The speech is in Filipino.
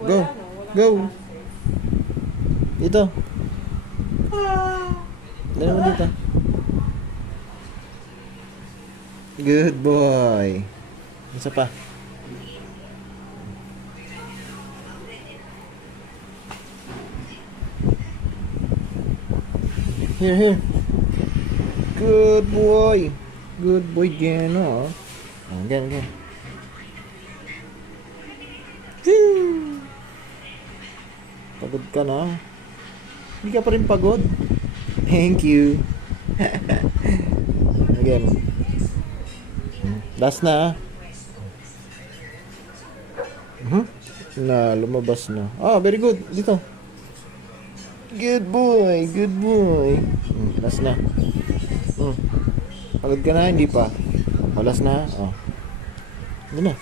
Go. Go. Dito. Dala mo dito. Good boy. Isa pa. Here. Good boy. Good boy, Jenna. Again. Pagod ka na. Hindi ka pa rin pagod. Thank you. Again. Last na. Na, lumabas na. Very good. Dito. Good boy. Last na. Pagod ka na, hindi pa. Last na. Ano na.